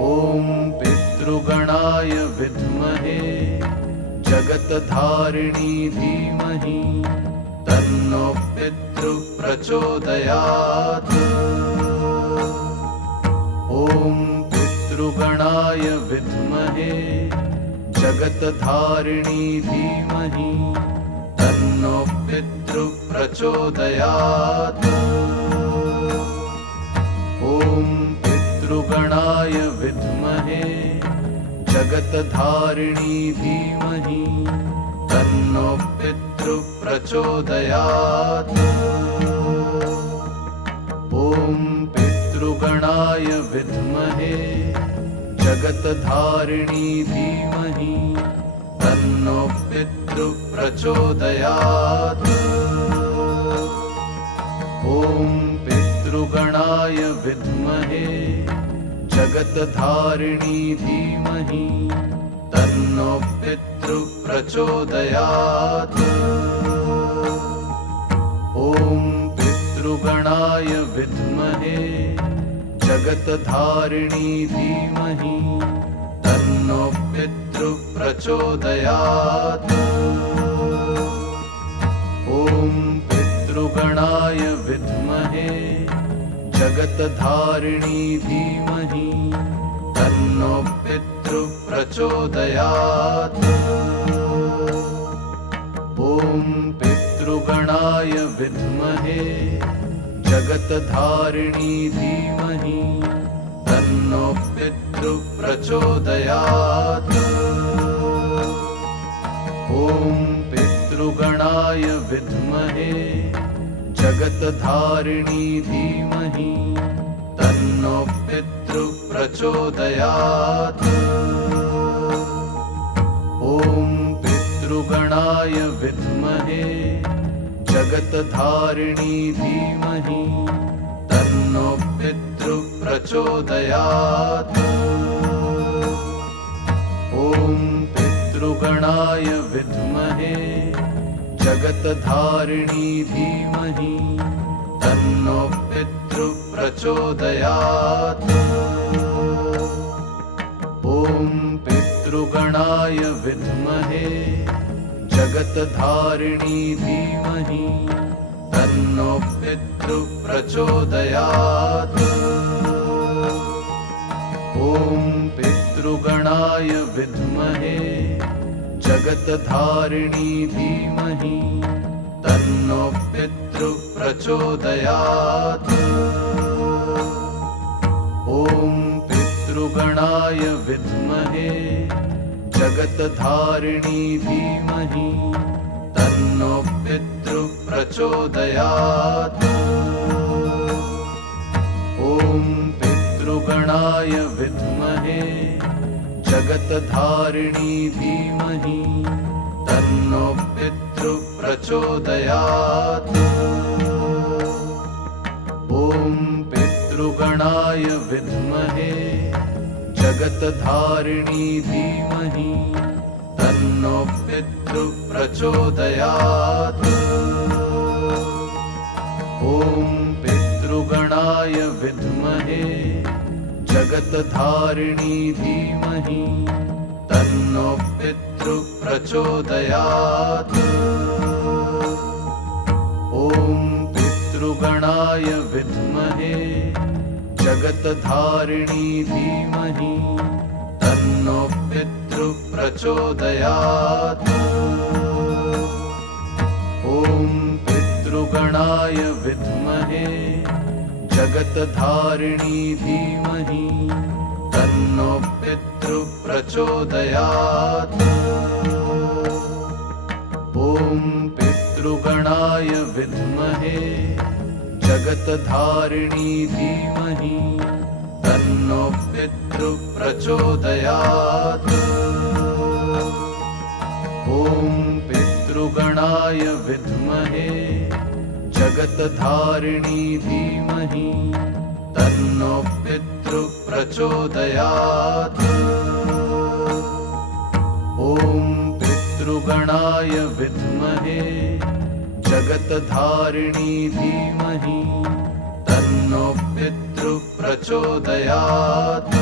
ॐ पितृगणाय विद्महे जगत्धारिणी धीमहि तन्नो पितृ प्रचोदयात्। ॐ पितृगणाय विद्महे जगत्धारिणी धीमहि तन्नो पितृ प्रचोदयात्। ॐ पितृगणाय विद्महे जगत्धारिणी धीमहि तन्नो पितृ प्रचोदयात्। ॐ पितृगणाय विद्महे जगत्धारिणी धीमहि तन्नो पितृ प्रचोदयात्। ॐ पितृगणाय विद्महे जगत्धारिणी धीमहि तन्नो पितृ प्रचोदयात्। ॐ पितृगणाय विद्महे जगत्धारिणी धीमहि तन्नो पितृ प्रचोदयात्। ॐ पितृगणाय विद्महे जगत्धारिणी धीमहि तन्नो पितृ प्रचोदयात्। ॐ पितृगणाय विद्महे जगत्धारिणी धीमहि तन्नो पितृ प्रचोदयात्। ॐ पितृगणाय विद्महे जगत्धारिणी धीमहि तन्नो पितृ प्रचोदयात्। ॐ पितृगणाय विद्महे जगत्धारिणी धीमहि तन्नो पितृ प्रचोदयात्। ॐ पितृगणाय विद्महे जगत्धारिणी धीमहि तन्नो पितृ प्रचोदयात्। ॐ पितृगणाय विद्महे जगत्धारिणी धीमहि तन्नो पितृ प्रचोदयात्। ॐ पितृगणाय विद्महे जगत्धारिणी धीमहि तन्नो पितृ प्रचोदयात्। ॐ पितृगणाय विद्महे जगत्धारिणी धीमहि तन्नो पितृ प्रचोदयात्। ॐ पितृगणाय विद्महे जगत्धारिणी धीमहि तन्नो पितृ प्रचोदयात्। ॐ पितृगणाय विद्महे जगत्धारिणी धीमहि तन्नो पितृ प्रचोदयात्। ॐ पितृगणाय विद्महे जगत्धारिणी धीमहि तन्नो पितृ प्रचोदयात्। ॐ पितृगणाय विद्महे जगत्धारिणी धीमहि तन्नो पितृ प्रचोदयात्। ॐ पितृगणाय विद्महे जगत्धारिणी धीमहि तन्नो पितृ प्रचोदयात्। ॐ पितृगणाय विद्महे जगत्धारिणी धीमहि तन्नो पितृ प्रचोदयात्। ॐ पितृगणाय विद्महे जगत्धारिणी धीमहि तन्नो पितृ प्रचोदयात्। ॐ पितृगणाय विद्महे जगत्धारिणी धीमहि तन्नो पितृ प्रचोदयात्।